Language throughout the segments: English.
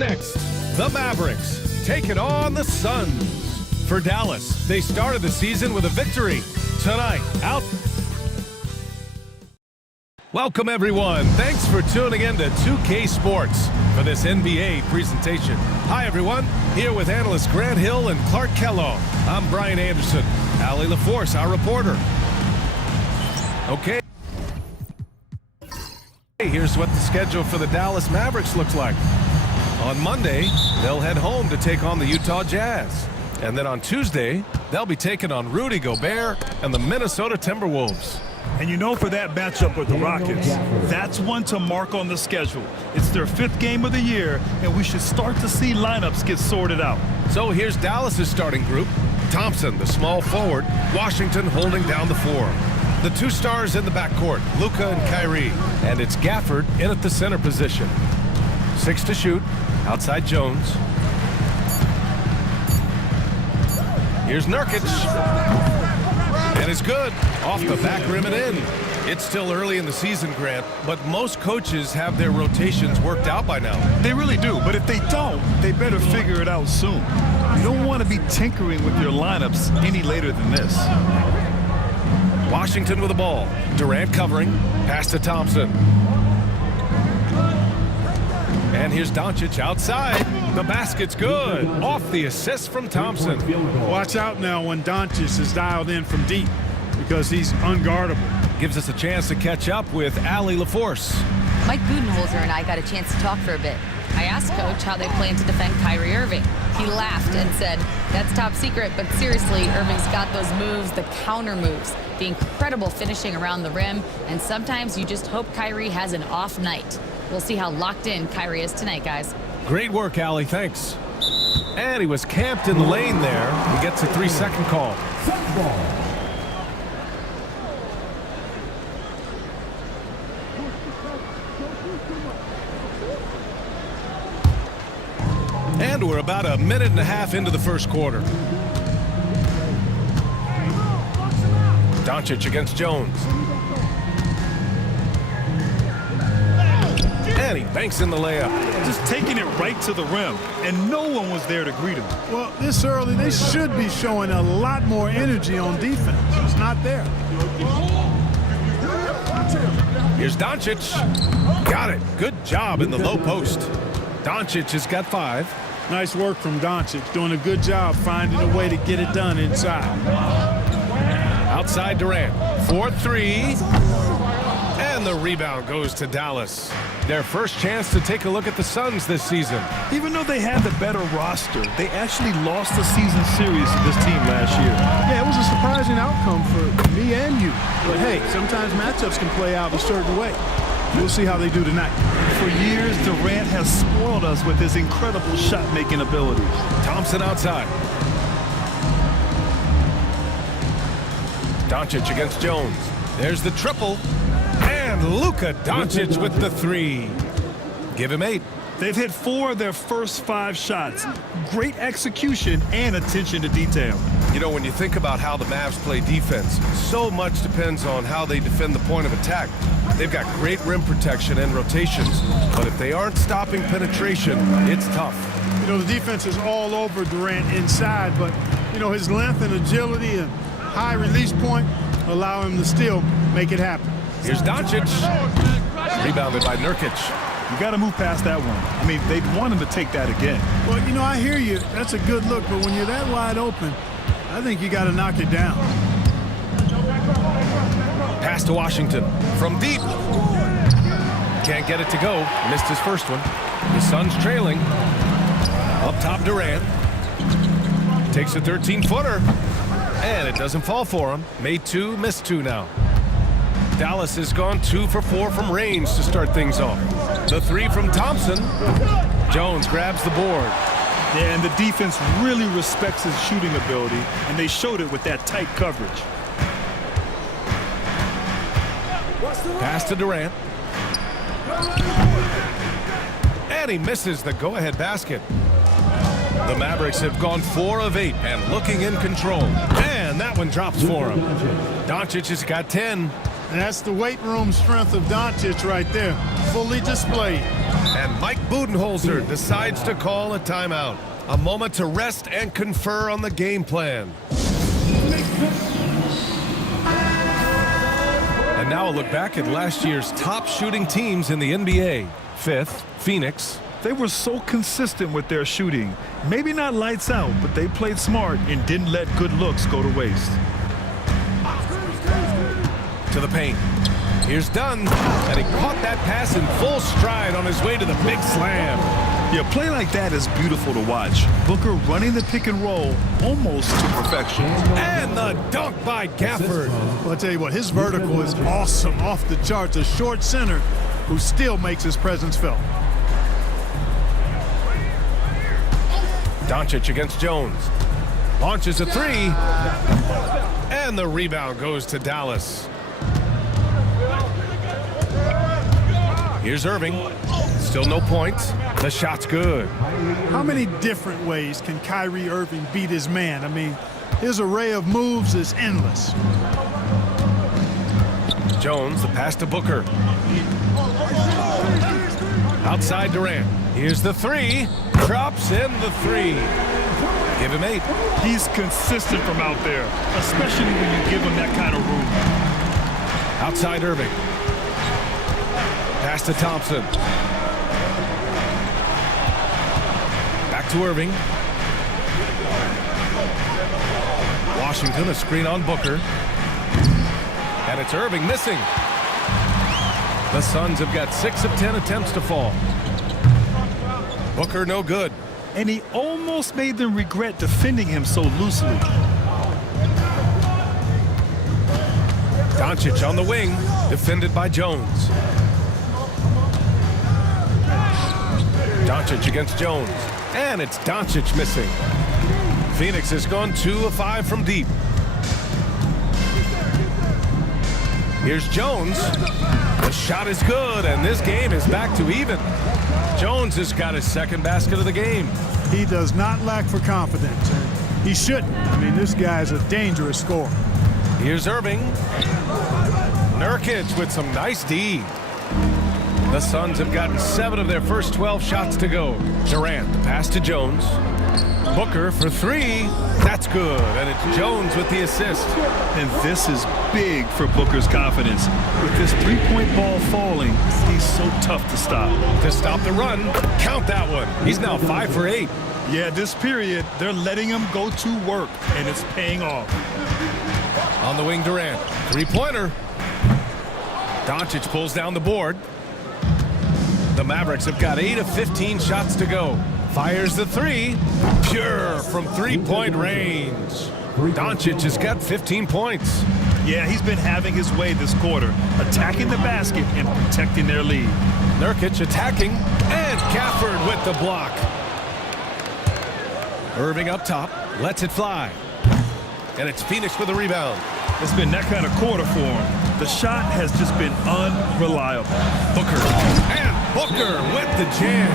next, the Mavericks taking on the SUNS. For Dallas, they started the season with a victory. Tonight, out. Welcome, everyone. Thanks for tuning in to 2K Sports for this NBA presentation. Hi, everyone. Here with analysts Grant Hill and Clark Kellogg. I'm Brian Anderson. Allie LaForce, our reporter. Okay. Here's what the schedule for the Dallas Mavericks looks like. On Monday, they'll head home to take on the Utah Jazz. And then on Tuesday, they'll be taking on Rudy Gobert and the Minnesota Timberwolves. And you know, for that matchup with the Rockets, that's one to mark on the schedule. It's their 5th game of the year, and we should start to see lineups get sorted out. So here's Dallas's starting group. Thompson, the small forward. Washington holding down the 4. The 2 stars in the backcourt, Luka and Kyrie. And it's Gafford in at the center position. 6 to shoot. Outside Jones. Here's Nurkic. And it's good. Off the back rim and in. It's still early in the season, Grant, but most coaches have their rotations worked out by now. They really do, but if they don't, they better figure it out soon. You don't want to be tinkering with your lineups any later than this. Washington with the ball. Durant covering. Pass to Thompson. And here's Doncic outside. The basket's good. Off the assist from Thompson. Watch out now when Doncic is dialed in from deep because he's unguardable. Gives us a chance to catch up with Allie LaForce. Mike Budenholzer and I got a chance to talk for a bit. I asked Coach how they plan to defend Kyrie Irving. He laughed and said, "That's top secret, but seriously, Irving's got those moves, the counter moves, the incredible finishing around the rim, and sometimes you just hope Kyrie has an off night." We'll see how locked in Kyrie is tonight, guys. Great work, Allie. Thanks. And he was camped in the lane there. He gets a 3-second call. And we're about a minute and a half into the first quarter. Doncic against Jones. And he banks in the layup. Just taking it right to the rim, and no one was there to greet him. Well, this early, they should be showing a lot more energy on defense. It's not there. Here's Doncic. Got it. Good job in the low post. Doncic has got 5. Nice work from Doncic, doing a good job finding a way to get it done inside. Outside Durant. 4-3. And the rebound goes to Dallas. Their first chance to take a look at the Suns this season. Even though they had the better roster, they actually lost the season series to this team last year. Yeah, it was a surprising outcome for me and you. But hey, sometimes matchups can play out a certain way. We'll see how they do tonight. For years, Durant has spoiled us with his incredible shot-making abilities. Thompson outside. Doncic against Jones. There's the triple. And Luka Doncic with the 3. Give him 8. They've hit 4 of their first 5 shots. Great execution and attention to detail. You know, when you think about how the Mavs play defense, so much depends on how they defend the point of attack. They've got great rim protection and rotations, but if they aren't stopping penetration, it's tough. You know, the defense is all over Durant inside, but, you know, his length and agility and high release point allow him to still make it happen. Here's Doncic. Rebounded by Nurkic. You got to move past that one. I mean, they'd want him to take that again. Well, you know, I hear you. That's a good look, but when you're that wide open, I think you got to knock it down. Pass to Washington from deep. Can't get it to go. Missed his first one. The Suns trailing. Up top, Durant. Takes a 13-footer. And it doesn't fall for him. Made 2, missed 2 now. Dallas has gone 2 for 4 from range to start things off. The 3 from Thompson. Jones grabs the board. Yeah, and the defense really respects his shooting ability, and they showed it with that tight coverage. Pass to Durant. And he misses the go-ahead basket. The Mavericks have gone 4 of 8 and looking in control. And that one drops for him. Doncic has got 10. And that's the weight room strength of Doncic right there. Fully displayed. And Mike Budenholzer decides to call a timeout. A moment to rest and confer on the game plan. And now a look back at last year's top shooting teams in the NBA. 5th, Phoenix. They were so consistent with their shooting. Maybe not lights out, but they played smart and didn't let good looks go to waste. To the paint. Here's Dunn, and he caught that pass in full stride on his way to the big slam. Yeah, play like that is beautiful to watch. Booker running the pick and roll almost to perfection. And the dunk by Gafford. Well, I'll tell you what, his vertical is awesome, off the charts. A short center who still makes his presence felt. Doncic against Jones. Launches a three. And the rebound goes to Dallas. Here's Irving. Still no points. The shot's good. How many different ways can Kyrie Irving beat his man? I mean, his array of moves is endless. Jones, the pass to Booker. Outside Durant. Here's the three. Drops in the three. Give him 8. He's consistent from out there, especially when you give him that kind of room. Outside Irving. Pass to Thompson. Back to Irving. Washington, a screen on Booker. And it's Irving missing. The Suns have got 6 of 10 attempts to fall. Booker no good. And he almost made them regret defending him so loosely. Doncic on the wing, defended by Jones. Doncic against Jones. And it's Doncic missing. Phoenix has gone 2 of 5 from deep. Here's Jones. The shot is good, and this game is back to even. Jones has got his second basket of the game. He does not lack for confidence, and he shouldn't. I mean, this guy's a dangerous scorer. Here's Irving. Nurkic with some nice D. The Suns have gotten 7 of their first 12 shots to go. Durant, the pass to Jones. Booker for 3. That's good, and it's Jones with the assist. And this is big for Booker's confidence. With this three-point ball falling, he's so tough to stop. To stop the run, count that one. He's now 5 for 8. Yeah, this period, they're letting him go to work, and it's paying off. On the wing, Durant. Three-pointer. Doncic pulls down the board. The Mavericks have got 8 of 15 shots to go. Fires the 3. Pure from three-point range. Doncic has got 15 points. Yeah, he's been having his way this quarter, attacking the basket and protecting their lead. Nurkic attacking, and Gafford with the block. Irving up top, lets it fly. And it's Phoenix with a rebound. It's been that kind of quarter for him. The shot has just been unreliable. Booker, and Booker with the jam.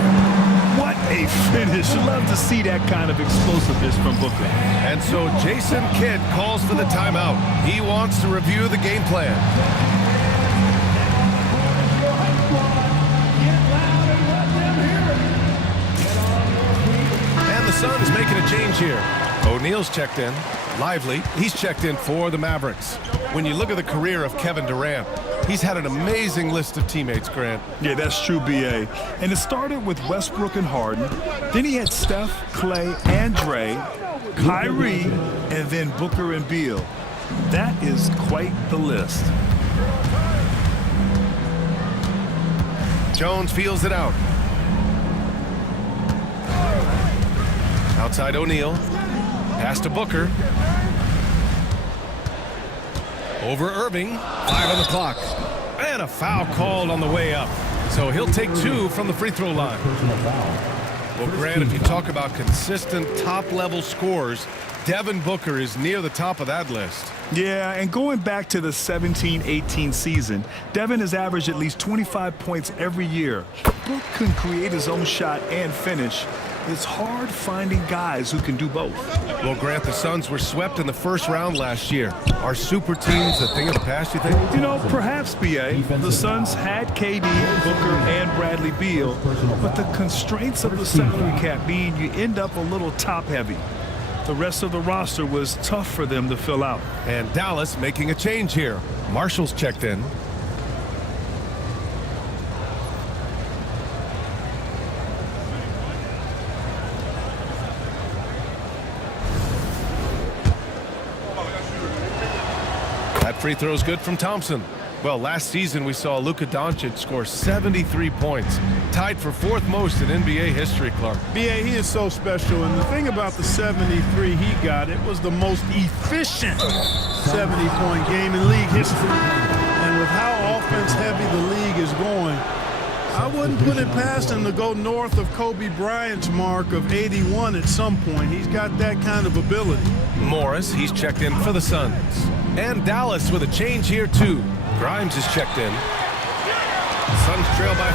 What a finish. Love to see that kind of explosiveness from Booker. And so Jason Kidd calls for the timeout. He wants to review the game plan. And the Suns making a change here. O'Neal's checked in. Lively, he's checked in for the Mavericks. When you look at the career of Kevin Durant, he's had an amazing list of teammates, Grant. Yeah, that's true, B.A. And it started with Westbrook and Harden. Then he had Steph, Clay, and Dre, Kyrie, and then Booker and Beal. That is quite the list. Jones feels it out. Outside O'Neal. Pass to Booker. Over Irving. 5 on the clock. And a foul called on the way up. So he'll take 2 from the free throw line. Well, Grant, if you talk about consistent top-level scores, Devin Booker is near the top of that list. Yeah, and going back to the 17-18 season, Devin has averaged at least 25 points every year. Book can create his own shot and finish, It's hard finding guys who can do both. Well, Grant, the Suns were swept in the first round last year. Are super teams a thing of the past, you think? You know, perhaps, B.A. The Suns had KD, Booker, and Bradley Beal, but the constraints of the salary cap mean you end up a little top-heavy. The rest of the roster was tough for them to fill out. And Dallas making a change here. Marshall's checked in. That free throw's good from Thompson. Well, last season we saw Luka Doncic score 73 points, tied for fourth most in NBA history, Clark. B.A., he is so special, and the thing about the 73 he got, it was the most efficient 70-point game in league history. And with how offense-heavy the league is going, I wouldn't put it past him to go north of Kobe Bryant's mark of 81 at some point. He's got that kind of ability. Morris, he's checked in for the Suns. And Dallas with a change here, too. Grimes is checked in. Suns trail by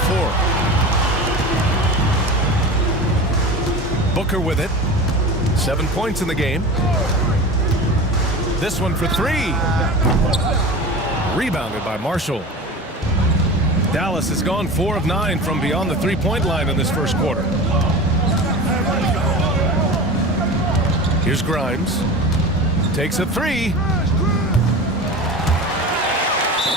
4. Booker with it. 7 points in the game. This one for 3. Rebounded by Marshall. Dallas has gone 4 of 9 from beyond the three-point line in this first quarter. Here's Grimes. Takes a 3.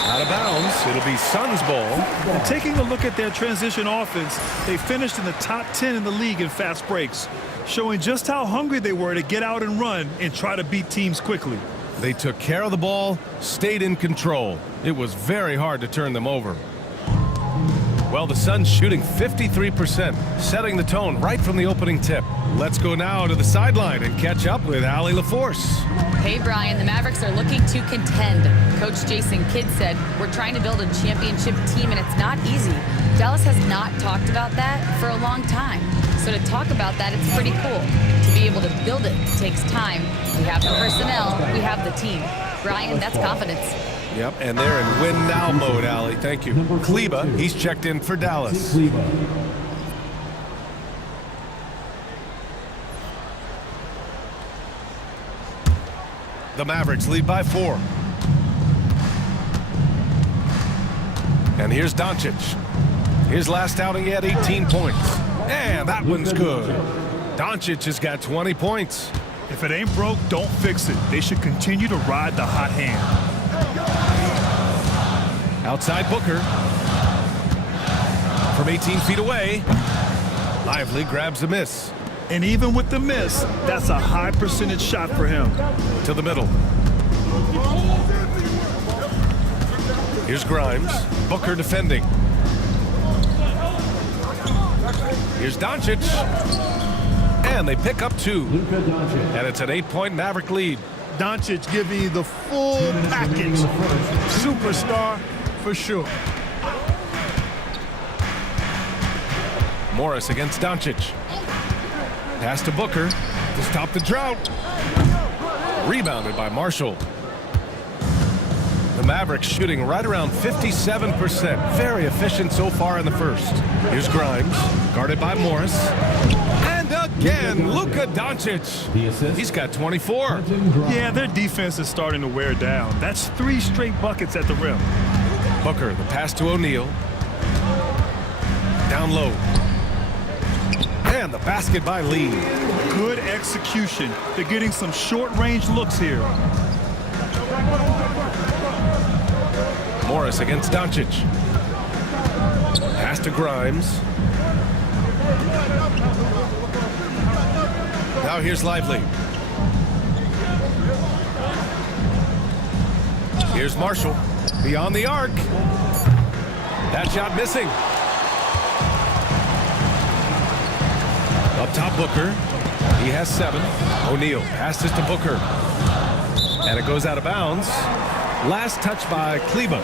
Out of bounds. It'll be Suns ball. And taking a look at their transition offense, they finished in the top 10 in the league in fast breaks, showing just how hungry they were to get out and run and try to beat teams quickly. They took care of the ball, stayed in control. It was very hard to turn them over. Well, the Suns shooting 53%, setting the tone right from the opening tip. Let's go now to the sideline and catch up with Allie LaForce. Hey, Brian, the Mavericks are looking to contend. Coach Jason Kidd said, we're trying to build a championship team, and it's not easy. Dallas has not talked about that for a long time. So to talk about that, it's pretty cool. To be able to build it takes time. We have the personnel, we have the team. Brian, that's confidence. Yep, and they're in win-now mode, Allie. Thank you. Kleba, he's checked in for Dallas. The Mavericks lead by 4. And here's Doncic. His last outing, he had 18 points. And that one's good. Doncic has got 20 points. If it ain't broke, don't fix it. They should continue to ride the hot hand. Outside Booker. From 18 feet away. Lively grabs a miss. And even with the miss, that's a high percentage shot for him. To the middle. Here's Grimes. Booker defending. Here's Doncic. And they pick up 2. And it's an 8-point Maverick lead. Doncic giving you the full package. Superstar for sure. Morris against Doncic. Pass to Booker to stop the drought. Rebounded by Marshall. The Mavericks shooting right around 57%. Very efficient so far in the first. Here's Grimes, guarded by Morris. And again, Luka Doncic. He's got 24. Yeah, their defense is starting to wear down. That's 3 straight buckets at the rim. Booker, the pass to O'Neal. Down low. And the basket by Lee. Good execution. They're getting some short-range looks here. Morris against Doncic. Pass to Grimes. Now here's Lively. Here's Marshall. Beyond the arc. That shot missing. Up top, Booker. He has 7. O'Neal passes to Booker. And it goes out of bounds. Last touch by Kleba.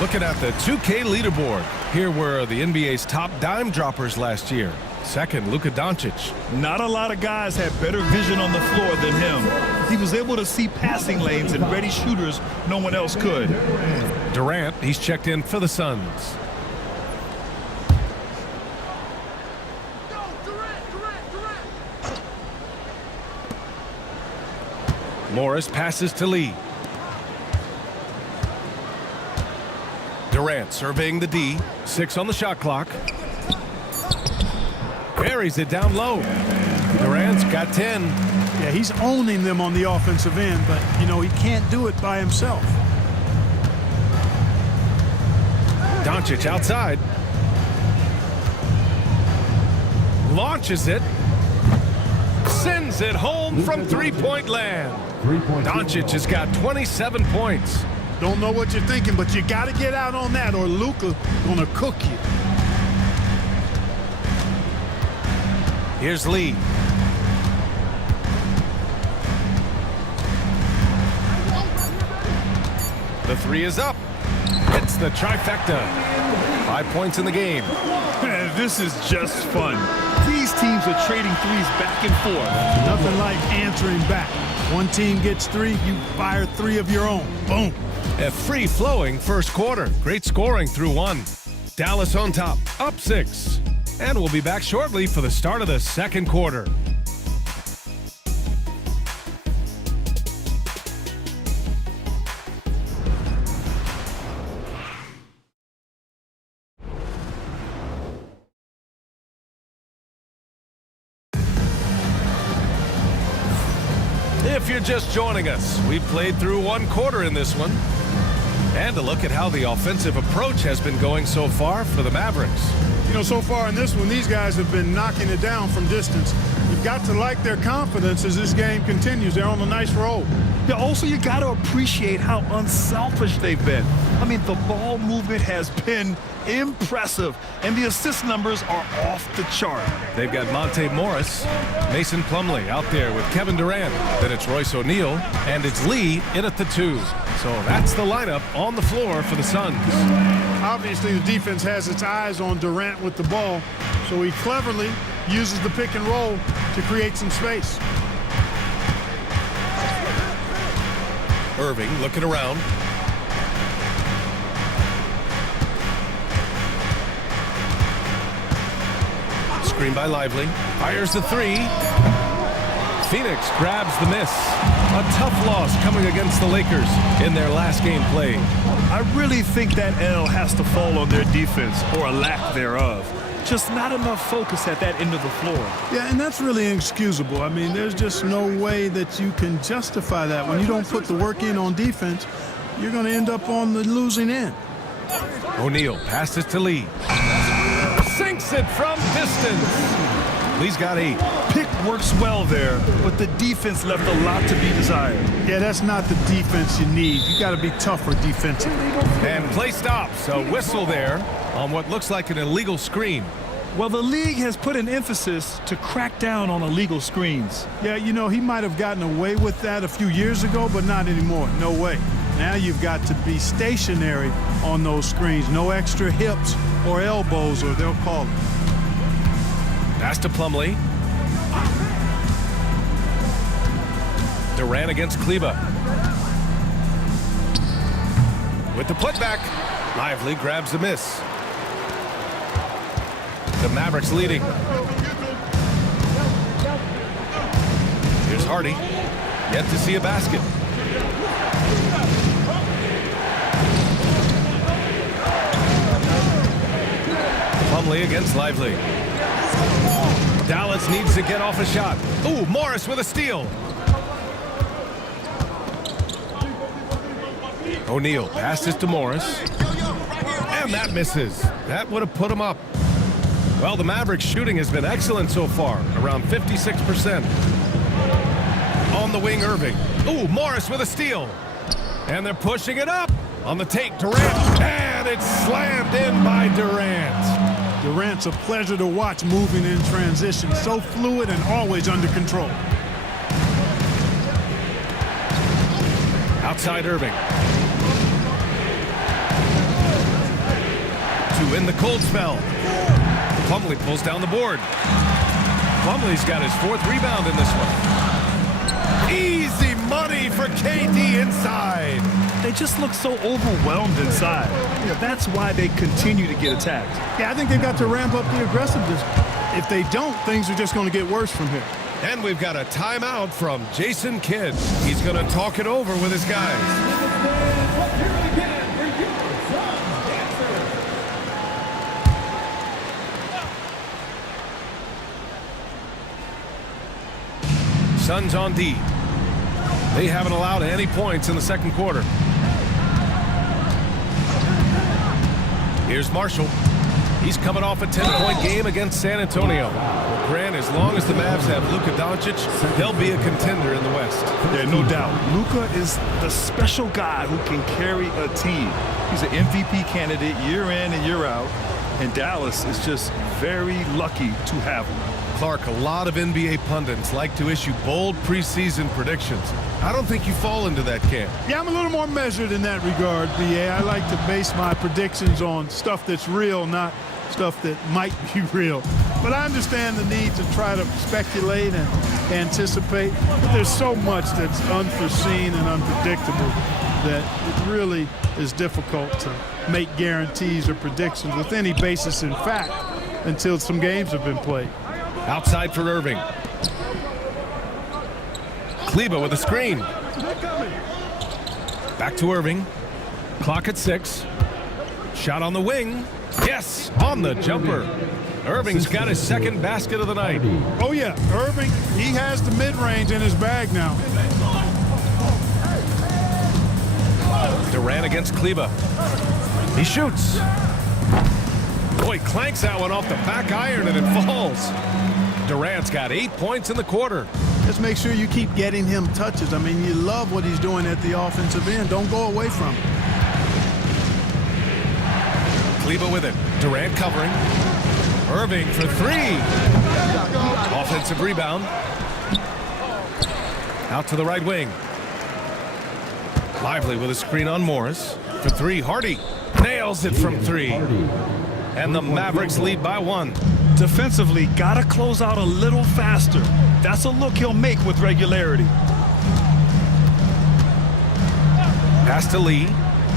Looking at the 2K leaderboard. Here were the NBA's top dime droppers last year. Second, Luka Doncic. Not a lot of guys had better vision on the floor than him. He was able to see passing lanes and ready shooters no one else could. Durant, he's checked in for the Suns. Morris passes to Lee. Durant surveying the D. 6 on the shot clock. Buries it down low. Durant's got 10. Yeah, he's owning them on the offensive end, but, you know, he can't do it by himself. Doncic outside. Launches it. Sends it home from three-point land. Doncic has got 27 points. Don't know what you're thinking, but you got to get out on that or Luka gonna cook you. Here's Lee. The three is up. It's the trifecta. 5 points in the game. Man, this is just fun. These teams are trading threes back and forth. Nothing like answering back. One team gets 3, you fire 3 of your own. Boom. A free-flowing first quarter. Great scoring through 1. Dallas on top, up 6. And we'll be back shortly for the start of the second quarter. If you're just joining us, we played through 1 quarter in this one. And a look at how the offensive approach has been going so far for the Mavericks. You know, so far in this one, these guys have been knocking it down from distance. You've got to like their confidence as this game continues. They're on a nice roll. Yeah, also, you got to appreciate how unselfish they've been. I mean, the ball movement has been impressive, and the assist numbers are off the chart. They've got Monte Morris, Mason Plumlee out there with Kevin Durant. Then it's Royce O'Neal, and it's Lee in at the 2. So that's the lineup on the floor for the Suns. Obviously, the defense has its eyes on Durant with the ball, so he cleverly uses the pick and roll to create some space. Irving looking around. Screen by Lively. Fires the 3. Phoenix grabs the miss. A tough loss coming against the Lakers in their last game played. I really think that L has to fall on their defense, or a lack thereof. Just not enough focus at that end of the floor. Yeah, and that's really inexcusable. I mean, there's just no way that you can justify that. When you don't put the work in on defense, you're going to end up on the losing end. O'Neal passes to Lee. Sinks it from distance. Lee's got 8. Pick works well there, but the defense left a lot to be desired. Yeah, that's not the defense you need. You got to be tougher defensively. And play stops. A whistle there on what looks like an illegal screen. Well, the league has put an emphasis to crack down on illegal screens. Yeah, you know, he might have gotten away with that a few years ago, but not anymore. No way. Now you've got to be stationary on those screens. No extra hips or elbows, or they'll call it. Pass to Plumlee. Durant against Kleba. With the putback, Lively grabs the miss. The Mavericks leading. Here's Hardy. Yet to see a basket. Plumlee against Lively. Dallas needs to get off a shot. Ooh, Morris with a steal. O'Neal passes to Morris. And that misses. That would have put him up. Well, the Mavericks shooting has been excellent so far, around 56%. On the wing, Irving. Ooh, Morris with a steal. And they're pushing it up. On the take, Durant. And it's slammed in by Durant. Durant's a pleasure to watch moving in transition. So fluid and always under control. Outside Irving. To win the cold spell. Plumlee pulls down the board. Plumlee's got his 4th rebound in this one. Easy money for KD inside. They just look so overwhelmed inside. Yeah, that's why they continue to get attacked. Yeah, I think they've got to ramp up the aggressiveness. If they don't, things are just going to get worse from here. And we've got a timeout from Jason Kidd. He's going to talk it over with his guys. Suns on D. They haven't allowed any points in the second quarter. Here's Marshall. He's coming off a 10-point game against San Antonio. Well, Grant, as long as the Mavs have Luka Doncic, they'll be a contender in the West. Yeah, no doubt. Luka is the special guy who can carry a team. He's an MVP candidate year in and year out, and Dallas is just very lucky to have him. Clark, a lot of NBA pundits like to issue bold preseason predictions. I don't think you fall into that camp. Yeah, I'm a little more measured in that regard, BA. I like to base my predictions on stuff that's real, not stuff that might be real. But I understand the need to try to speculate and anticipate. But there's so much that's unforeseen and unpredictable that it really is difficult to make guarantees or predictions with any basis in fact until some games have been played. Outside for Irving. Kleber with a screen. Back to Irving. Clock at 6. Shot on the wing. Yes, on the jumper. Irving's got his second basket of the night. Oh, yeah. Irving, he has the mid-range in his bag now. Durant against Kleber. He shoots. Boy, clanks that one off the back iron and it falls. Durant's got 8 points in the quarter. Just make sure you keep getting him touches. I mean, you love what he's doing at the offensive end. Don't go away from it. Kleber with it. Durant covering. Irving for 3. Offensive rebound. Out to the right wing. Lively with a screen on Morris. For 3, Hardy nails it from 3. And the Mavericks lead by 1. Defensively, gotta close out a little faster. That's a look he'll make with regularity. Pass to Lee.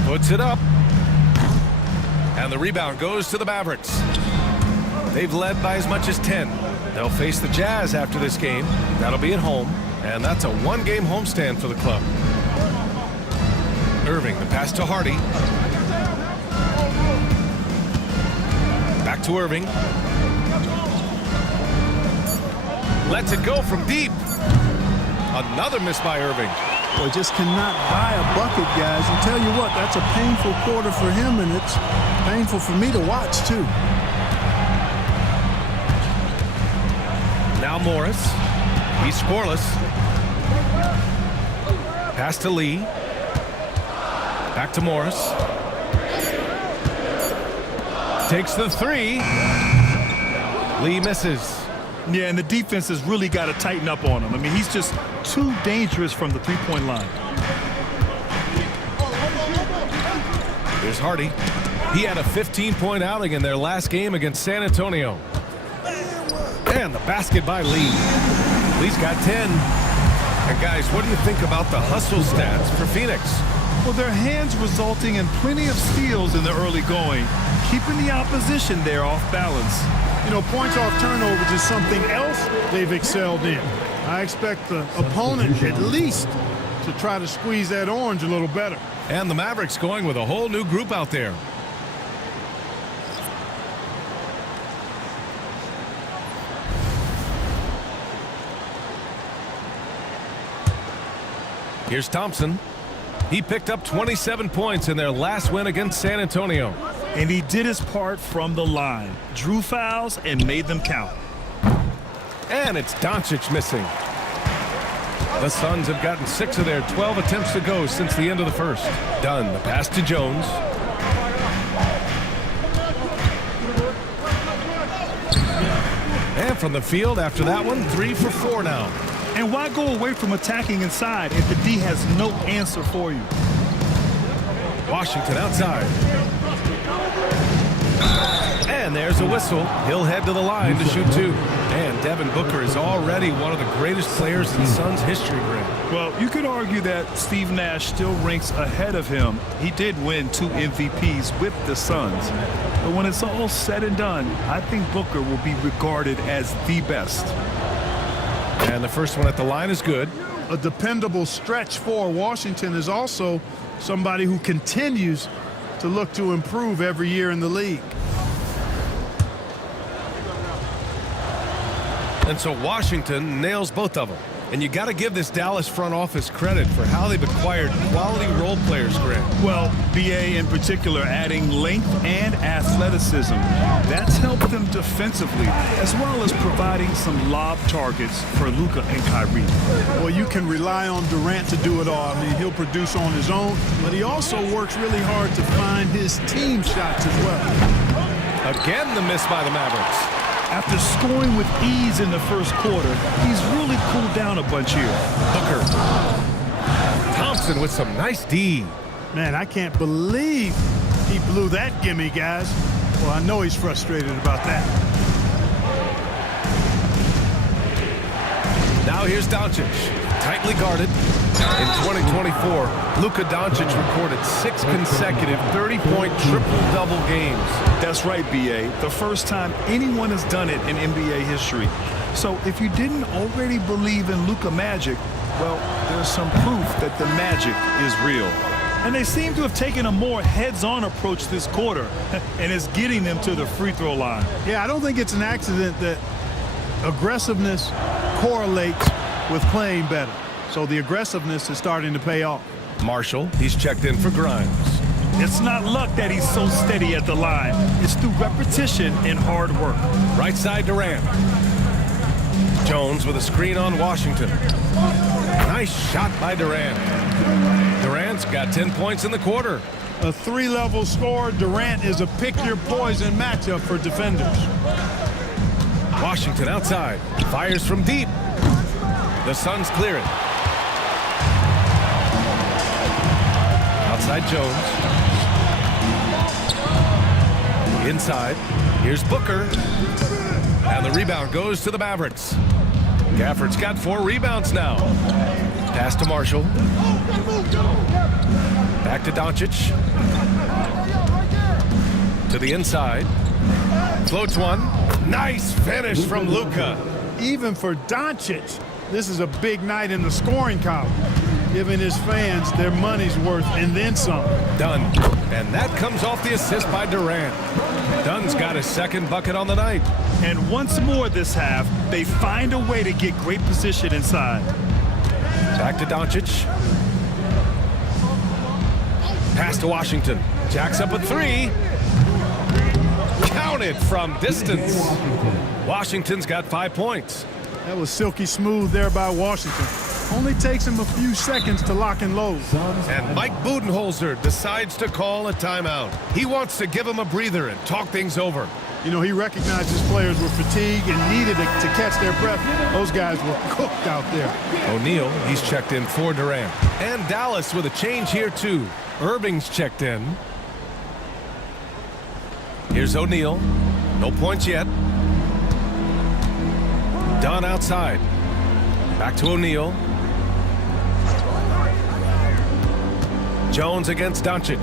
Puts it up. And the rebound goes to the Mavericks. They've led by as much as 10. They'll face the Jazz after this game. That'll be at home. And that's a 1-game homestand for the club. Irving, the pass to Hardy. Back to Irving. Lets it go from deep. Another miss by Irving. Boy, just cannot buy a bucket, guys. And tell you what, that's a painful quarter for him, and it's painful for me to watch, too. Now Morris. He's scoreless. Pass to Lee. Back to Morris. Takes the 3. Lee misses. Yeah, and the defense has really got to tighten up on him. I mean, he's just too dangerous from the three-point line. Here's Hardy. He had a 15-point outing in their last game against San Antonio. And the basket by Lee. Lee's got 10. And guys, what do you think about the hustle stats for Phoenix? Well, their hands resulting in plenty of steals in the early going, keeping the opposition there off balance. You know, points off turnovers is something else they've excelled in. I expect the opponent at least to try to squeeze that orange a little better. And the Mavericks going with a whole new group out there. Here's Thompson. He picked up 27 points in their last win against San Antonio. And he did his part from the line. Drew fouls and made them count. And it's Doncic missing. The Suns have gotten 6 of their 12 attempts to go since the end of the first. Dunn, the pass to Jones. And from the field after that one, 3 for 4 now. And why go away from attacking inside if the D has no answer for you? Washington outside. And there's a whistle. He'll head to the line to shoot 2. And Devin Booker is already one of the greatest players in Suns history, Grant. Well, you could argue that Steve Nash still ranks ahead of him. He did win 2 MVPs with the Suns. But when it's all said and done, I think Booker will be regarded as the best. And the first one at the line is good. A dependable stretch for Washington is also somebody who continues to look to improve every year in the league. And so Washington nails both of them. And you got to give this Dallas front office credit for how they've acquired quality role players, Grant. Well, BA in particular adding length and athleticism. That's helped them defensively, as well as providing some lob targets for Luka and Kyrie. Well, you can rely on Durant to do it all. I mean, he'll produce on his own, but he also works really hard to find his team shots as well. Again, the miss by the Mavericks. After scoring with ease in the first quarter, he's really cooled down a bunch here. Booker. Thompson with some nice D. Man, I can't believe he blew that gimme, guys. Well, I know he's frustrated about that. Now here's Doncic, tightly guarded. In 2024, Luka Doncic recorded 6 consecutive 30-point triple-double games. That's right, BA. The first time anyone has done it in NBA history. So if you didn't already believe in Luka magic, well, there's some proof that the magic is real. And they seem to have taken a more heads-on approach this quarter, and it's getting them to the free throw line. Yeah, I don't think it's an accident that aggressiveness correlates with playing better. So the aggressiveness is starting to pay off. Marshall, he's checked in for Grimes. It's not luck that he's so steady at the line. It's through repetition and hard work. Right side Durant. Jones with a screen on Washington. Nice shot by Durant. Durant's got 10 points in the quarter. A 3-level score. Durant is a pick-your-poison matchup for defenders. Washington outside. Fires from deep. The Suns clear it. Outside Jones. Inside. Here's Booker. And the rebound goes to the Mavericks. Gafford's got 4 rebounds now. Pass to Marshall. Back to Doncic. To the inside. Floats one. Nice finish from Luka. Even for Doncic, this is a big night in the scoring column, giving his fans their money's worth and then some. Dunn. And that comes off the assist by Durant. Dunn's got his second bucket on the night. And once more this half, they find a way to get great position inside. Back to Doncic. Pass to Washington. Jacks up a 3. Counted from distance. Washington's got 5 points. That was silky smooth there by Washington. Only takes him a few seconds to lock and load. And Mike Budenholzer decides to call a timeout. He wants to give him a breather and talk things over. You know, he recognized his players were fatigued and needed to catch their breath. Those guys were cooked out there. O'Neal, he's checked in for Durant. And Dallas with a change here, too. Irving's checked in. Here's O'Neal. No points yet. Dunn outside. Back to O'Neal. Jones against Doncic.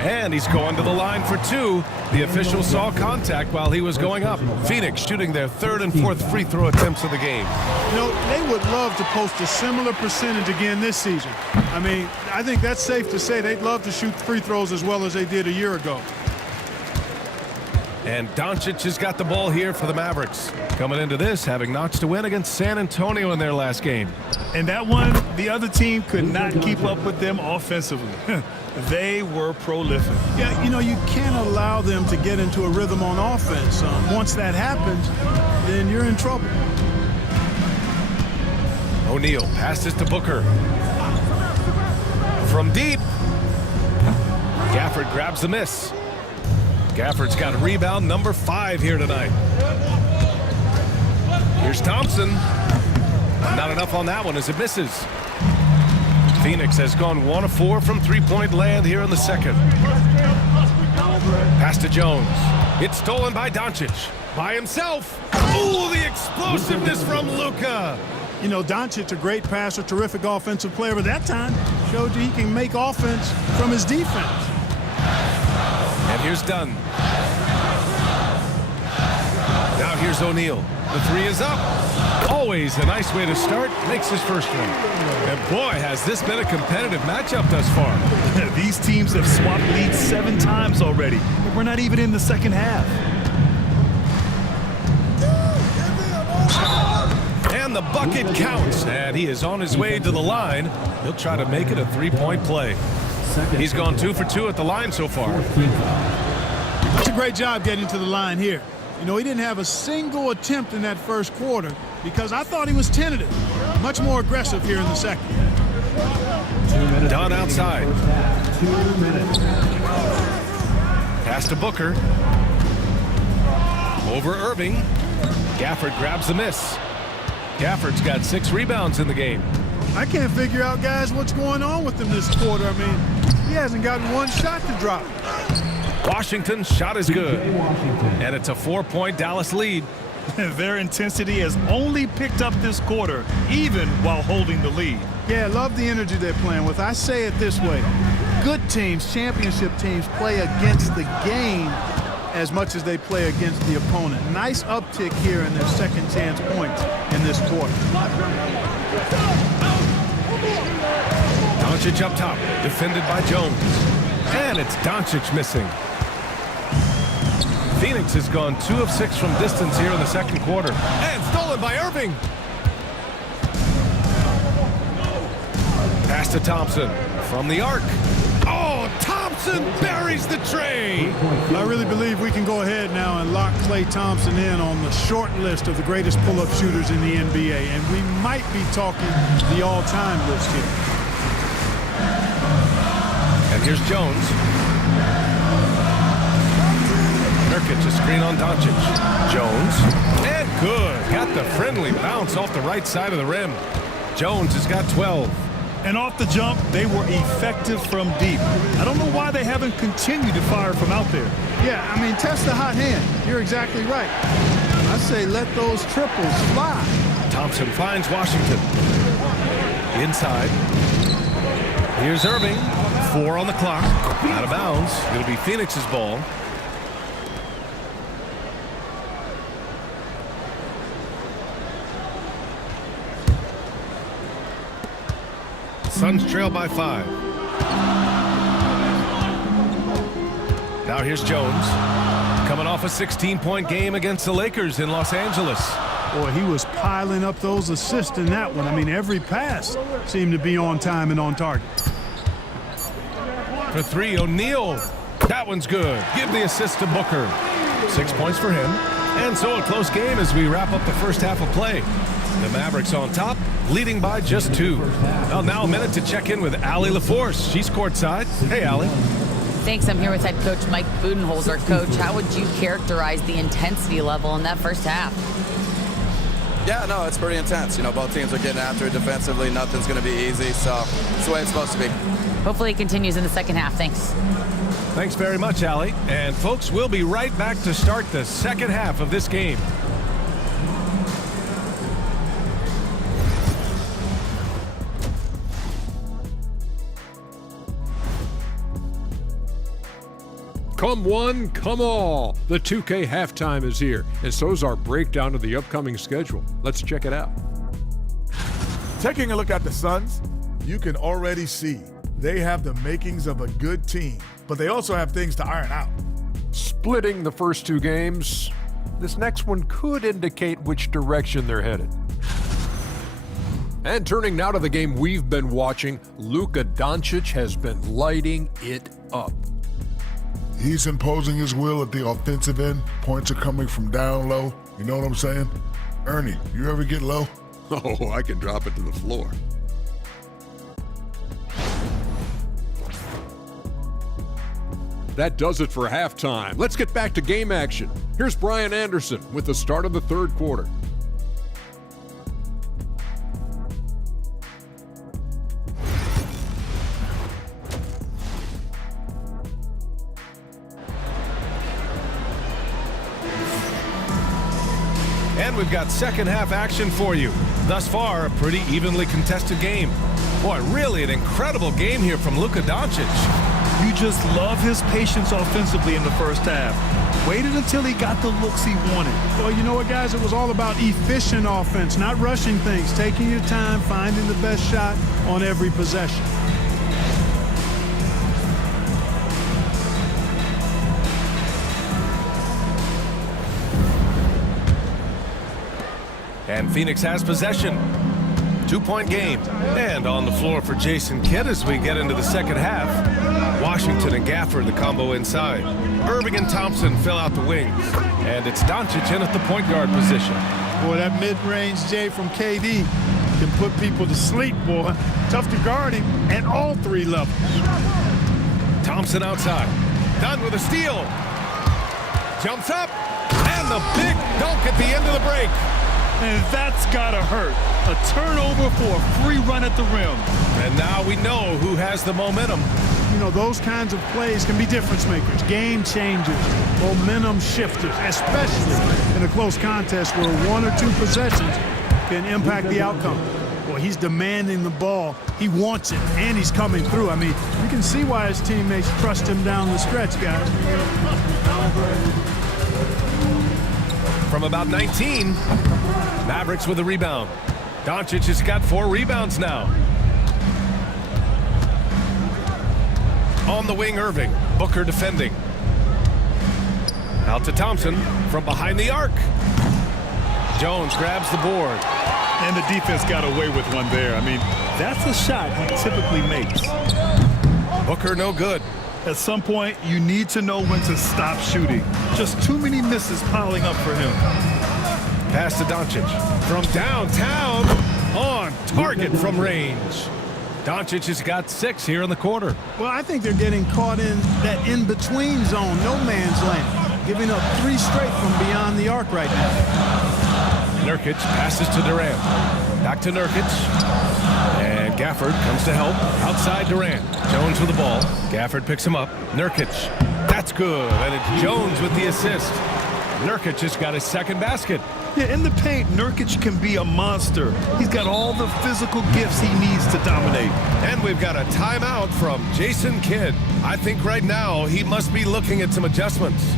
And he's going to the line for 2. The official saw contact while he was going up. Phoenix shooting their 3rd and 4th free throw attempts of the game. You know, they would love to post a similar percentage again this season. I mean, I think that's safe to say they'd love to shoot free throws as well as they did a year ago. And Doncic has got the ball here for the Mavericks. Coming into this, having notched a win against San Antonio in their last game. And that one, the other team could not keep up with them offensively. They were prolific. Yeah, you know, you can't allow them to get into a rhythm on offense. Once that happens, then you're in trouble. O'Neal passes to Booker. From deep. Gafford grabs the miss. Gafford's got a rebound number 5 here tonight. Here's Thompson. Not enough on that one as it misses. Phoenix has gone 1 of 4 from three-point land here in the second. Pass to Jones. It's stolen by Doncic. By himself. Ooh, the explosiveness from Luka. You know, Doncic, a great passer, terrific offensive player, but that time showed you he can make offense from his defense. And here's Dunn. Now here's O'Neal. The 3 is up. Always always a nice way to start. Makes his first one. And boy, has this been a competitive matchup thus far. These teams have swapped leads 7 times already. We're not even in the second half. And the bucket counts. And he is on his way to the line. He'll try to make it a 3-point play. He's gone 2 for 2 at the line so far. That's a great job getting to the line here. You know, he didn't have a single attempt in that first quarter because I thought he was tentative. Much more aggressive here in the second. Done outside. Pass to Booker. Over Irving. Gafford grabs the miss. Gafford's got 6 rebounds in the game. I can't figure out, guys, what's going on with him this quarter. I mean, he hasn't gotten one shot to drop. Washington's shot is good. And it's a 4-point Dallas lead. Their intensity has only picked up this quarter, even while holding the lead. Yeah, I love the energy they're playing with. I say it this way. Good teams, championship teams, play against the game as much as they play against the opponent. Nice uptick here in their second chance points in this quarter. Doncic up top, defended by Jones. And it's Doncic missing. Phoenix has gone 2 of 6 from distance here in the second quarter. And stolen by Irving. Pass to Thompson from the arc. Oh, Thompson buries the tray. I really believe we can go ahead now and lock Klay Thompson in on the short list of the greatest pull-up shooters in the NBA. And we might be talking the all-time list here. And here's Jones. Nurkic, a screen on Doncic. Jones. And good. Got the friendly bounce off the right side of the rim. Jones has got 12. And off the jump, they were effective from deep. I don't know why they haven't continued to fire from out there. Yeah, I mean, test the hot hand. You're exactly right. I say let those triples fly. Thompson finds Washington. Inside. Here's Irving. 4 on the clock. Out of bounds. It'll be Phoenix's ball. Suns trail by 5. Now here's Jones. Coming off a 16-point game against the Lakers in Los Angeles. Boy, he was piling up those assists in that one. I mean, every pass seemed to be on time and on target. For 3, O'Neal. That one's good. Give the assist to Booker. 6 points for him. And so a close game as we wrap up the first half of play. The Mavericks on top, leading by just 2. Well, now a minute to check in with Allie LaForce. She's courtside. Hey, Allie. Thanks. I'm here with head coach Mike Budenholzer. Coach, how would you characterize the intensity level in that first half? Yeah, no, it's pretty intense. You know, both teams are getting after it defensively. Nothing's going to be easy, so it's the way it's supposed to be. Hopefully it continues in the second half. Thanks. Thanks very much, Allie. And folks, we'll be right back to start the second half of this game. Come one, come all. The 2K halftime is here, and so's our breakdown of the upcoming schedule. Let's check it out. Taking a look at the Suns, you can already see they have the makings of a good team, but they also have things to iron out. Splitting the first 2 games, this next one could indicate which direction they're headed. And turning now to the game we've been watching, Luka Doncic has been lighting it up. He's imposing his will at the offensive end. Points are coming from down low. You know what I'm saying? Ernie, you ever get low? Oh, I can drop it to the floor. That does it for halftime. Let's get back to game action. Here's Brian Anderson with the start of the third quarter. And we've got second half action for you. Thus far, a pretty evenly contested game. Boy, really an incredible game here from Luka Doncic. You just love his patience offensively in the first half. Waited until he got the looks he wanted. Well, you know what, guys? It was all about efficient offense, not rushing things, taking your time, finding the best shot on every possession. And Phoenix has possession. 2-point game. And on the floor for Jason Kidd as we get into the second half. Washington and Gafford, the combo inside. Irving and Thompson fill out the wings. And it's Doncic in at the point guard position. Boy, that mid-range J from KD can put people to sleep, boy. Tough to guard him at all three levels. Thompson outside. Done with a steal. Jumps up. And the big dunk at the end of the break. And that's gotta hurt. A turnover for a free run at the rim. And now we know who has the momentum. You know, those kinds of plays can be difference makers, game changers, momentum shifters, especially in a close contest where one or two possessions can impact the outcome. Well, he's demanding the ball. He wants it, and he's coming through. I mean, you can see why his teammates trust him down the stretch, guys. From about 19, Mavericks with a rebound. Doncic has got 4 rebounds now. On the wing, Irving. Booker defending. Out to Thompson from behind the arc. Jones grabs the board. And the defense got away with one there. I mean, that's a shot he typically makes. Booker no good. At some point, you need to know when to stop shooting. Just too many misses piling up for him. Pass to Doncic. From downtown, on target from range. Doncic has got 6 here in the quarter. Well, I think they're getting caught in that in-between zone, no man's land, giving up 3 straight from beyond the arc right now. Nurkic passes to Durant. Back to Nurkic. And Gafford comes to help. Outside Durant. Jones with the ball. Gafford picks him up. Nurkic. That's good. And it's Jones with the assist. Nurkic has got his second basket. Yeah, in the paint, Nurkic can be a monster. He's got all the physical gifts he needs to dominate. And we've got a timeout from Jason Kidd. I think right now he must be looking at some adjustments.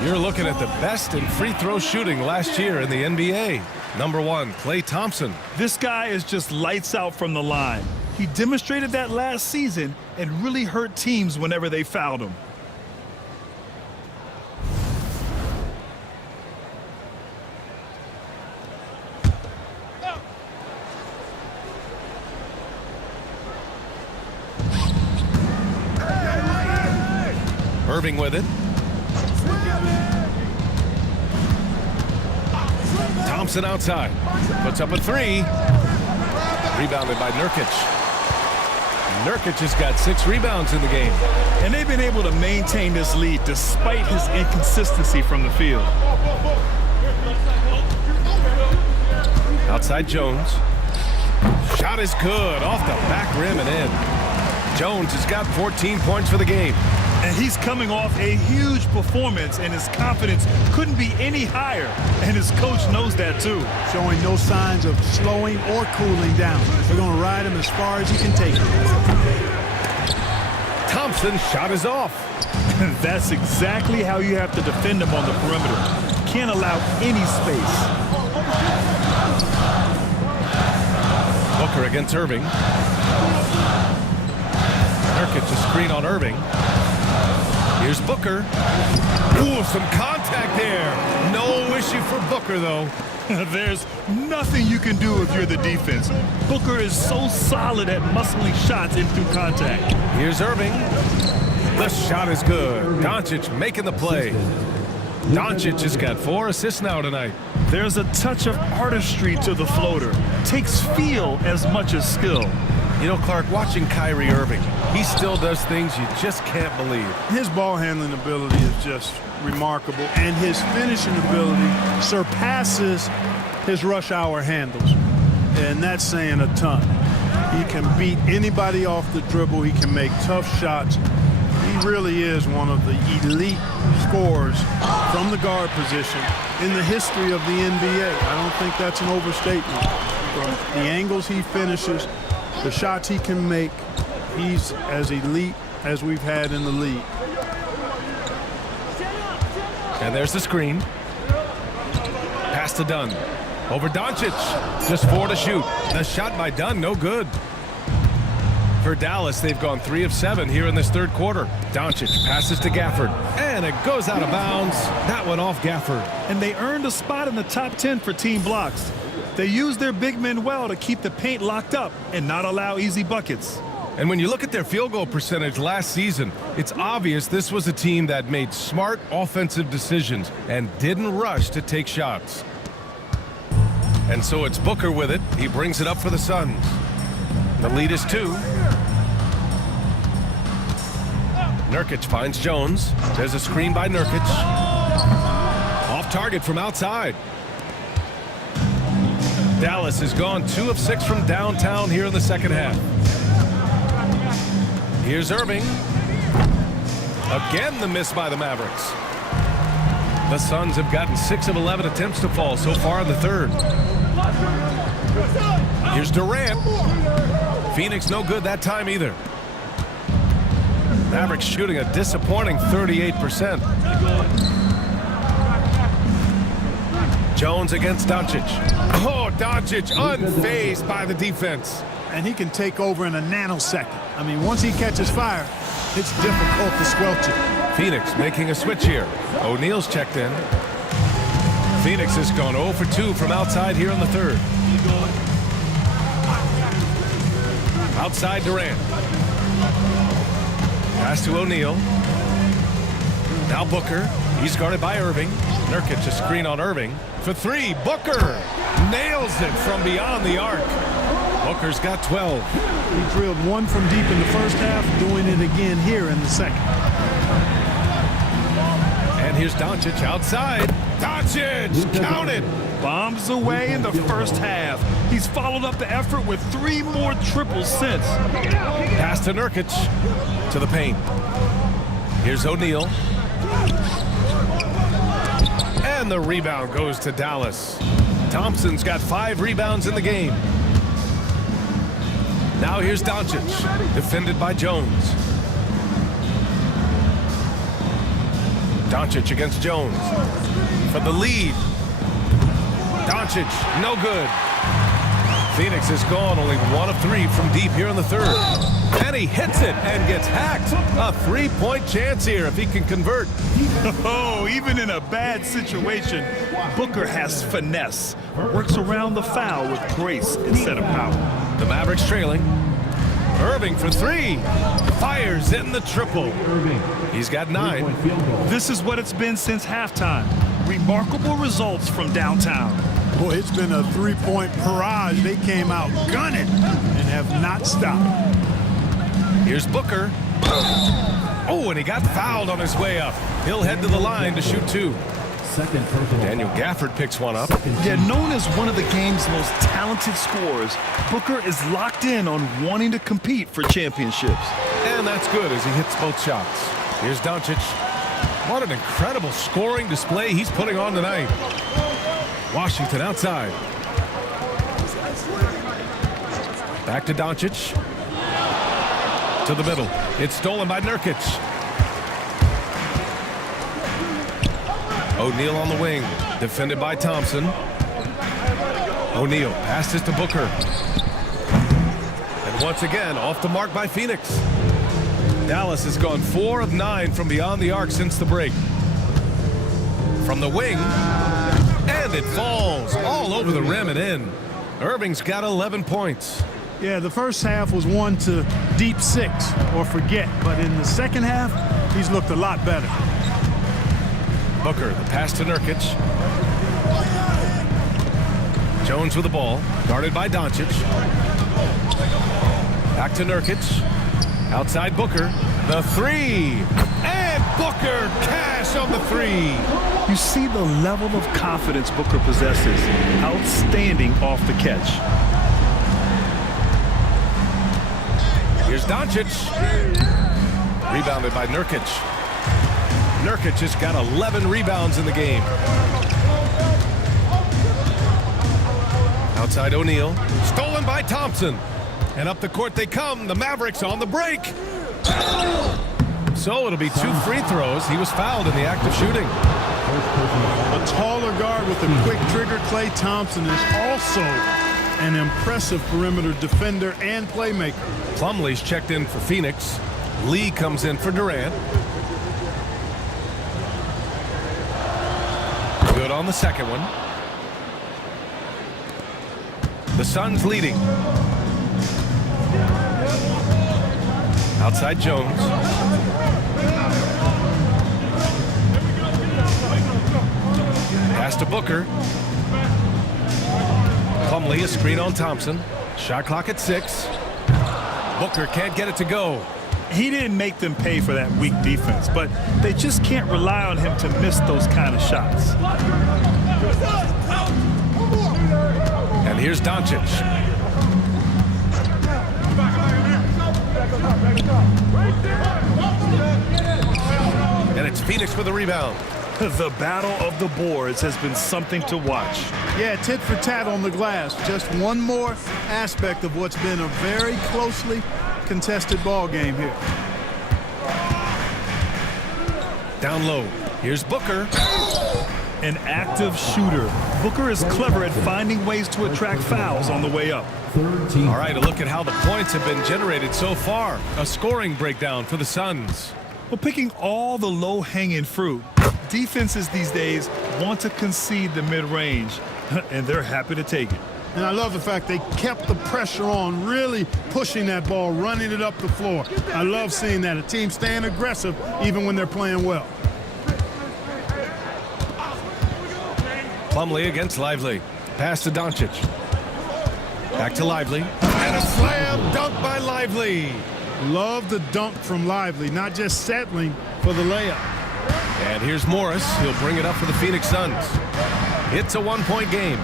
You're looking at the best in free throw shooting last year in the NBA. Number 1, Klay Thompson. This guy is just lights out from the line. He demonstrated that last season and really hurt teams whenever they fouled him. Irving with it. Thompson outside. Puts up a 3. Rebounded by Nurkic. Nurkic has got 6 rebounds in the game. And they've been able to maintain this lead despite his inconsistency from the field. Outside Jones. Shot is good. Off the back rim and in. Jones has got 14 points for the game. And he's coming off a huge performance, and his confidence couldn't be any higher. And his coach knows that, too. Showing no signs of slowing or cooling down. They're going to ride him as far as he can take him. Thompson's shot is off. That's exactly how you have to defend him on the perimeter. Can't allow any space. Booker against Irving. Nurkic a screen on Irving. Here's Booker. Ooh, some contact. contact there. No issue for Booker, though. There's nothing you can do if you're the defense. Booker is so solid at muscling shots in through contact. Here's Irving. The shot is good. Doncic making the play. Doncic has got 4 assists now tonight. There's a touch of artistry to the floater. Takes feel as much as skill. You know, Clark, watching Kyrie Irving, he still does things you just can't believe. His ball handling ability is just remarkable, and his finishing ability surpasses his rush hour handles, and that's saying a ton. He can beat anybody off the dribble. He can make tough shots. He really is one of the elite scorers from the guard position in the history of the NBA. I don't think that's an overstatement. From the angles he finishes, the shots he can make, he's as elite as we've had in the league. And there's the screen. Pass to Dunn. Over Doncic. Just 4 to shoot. The shot by Dunn, no good. For Dallas, they've gone 3 of 7 here in this third quarter. Doncic passes to Gafford. And it goes out of bounds. That went off Gafford. And they earned a spot in the top 10 for team blocks. They used their big men well to keep the paint locked up and not allow easy buckets. And when you look at their field goal percentage last season, it's obvious this was a team that made smart offensive decisions and didn't rush to take shots. And so it's Booker with it. He brings it up for the Suns. The lead is 2. Nurkic finds Jones. There's a screen by Nurkic. Off target from outside. Dallas has gone 2 of 6 from downtown here in the second half. Here's Irving. Again, the miss by the Mavericks. The Suns have gotten 6 of 11 attempts to fall so far in the third. Here's Durant. Phoenix no good that time either. Mavericks shooting a disappointing 38%. Jones against Doncic. Oh, Doncic unfazed by the defense. And he can take over in a nanosecond. I mean, once he catches fire, it's difficult to squelch it. Phoenix making a switch here. O'Neal's checked in. Phoenix has gone 0 for 2 from outside here in the third. Outside Durant. Pass to O'Neal. Now Booker. He's guarded by Irving. Nurkic a screen on Irving. For 3, Booker nails it from beyond the arc. Booker's got 12. He drilled 1 from deep in the first half, doing it again here in the second. And here's Doncic outside. Doncic, count it. Bombs away in the first half. He's followed up the effort with 3 more triples since. Pass to Nurkic. To the paint. Here's O'Neal. And the rebound goes to Dallas. Thompson's got 5 rebounds in the game. Now here's Doncic, defended by Jones. Doncic against Jones. For the lead. Doncic, no good. Phoenix is gone only 1 of 3 from deep here in the third. And he hits it and gets hacked. A 3-point chance here if he can convert. Oh, even in a bad situation, Booker has finesse. Works around the foul with grace instead of power. The Mavericks trailing. Irving for 3. Fires in the triple. He's got 9. This is what it's been since halftime. Remarkable results from downtown. Boy, it's been a 3-point barrage. They came out gunning and have not stopped. Here's Booker. Oh, and he got fouled on his way up. He'll head to the line to shoot 2. Daniel Gafford picks one up. Yeah, known as one of the game's most talented scorers, Booker is locked in on wanting to compete for championships. And that's good as he hits both shots. Here's Doncic. What an incredible scoring display he's putting on tonight. Washington outside. Back to Doncic. To the middle. It's stolen by Nurkic. O'Neal on the wing. Defended by Thompson. O'Neal passes to Booker. And once again, off the mark by Phoenix. Dallas has gone 4 of 9 from beyond the arc since the break. from the wing. And it falls all over the rim and in. Irving's got 11 points. Yeah, the first half was one to deep 6 or forget. But in the second half, he's looked a lot better. Booker, the pass to Nurkic. Jones with the ball, guarded by Doncic. Back to Nurkic. Outside Booker. The three. And Booker cash on the three. You see the level of confidence Booker possesses. Outstanding off the catch. Here's Doncic. Rebounded by Nurkic. Nurkic has got 11 rebounds in the game. Outside O'Neal. Stolen by Thompson. And up the court they come. The Mavericks on the break. So it'll be 2 free throws. He was fouled in the act of shooting. A taller guard with a quick trigger, Klay Thompson, is also an impressive perimeter defender and playmaker. Plumlee's checked in for Phoenix. Lee comes in for Durant. Good on the second one. The Suns leading. Outside Jones. Pass to Booker. Plumlee, a screen on Thompson. Shot clock at 6. Booker can't get it to go. He didn't make them pay for that weak defense, but they just can't rely on him to miss those kind of shots. And here's Doncic. And it's Phoenix with a rebound. The battle of the boards has been something to watch. Yeah, tit for tat on the glass. Just one more aspect of what's been a very closely contested ball game here. Down low. Here's Booker. An active shooter. Booker is clever at finding ways to attract fouls on the way up. All right, a look at how the points have been generated so far. A scoring breakdown for the Suns. Well, picking all the low-hanging fruit, defenses these days want to concede the mid-range, and they're happy to take it. And I love the fact they kept the pressure on, really pushing that ball, running it up the floor. I love seeing that. A team staying aggressive even when they're playing well. Plumlee against Lively. Pass to Doncic. Back to Lively. And a slam dunk by Lively. Love the dunk from Lively, not just settling for the layup. And here's Morris. He'll bring it up for the Phoenix Suns. It's a 1-point game.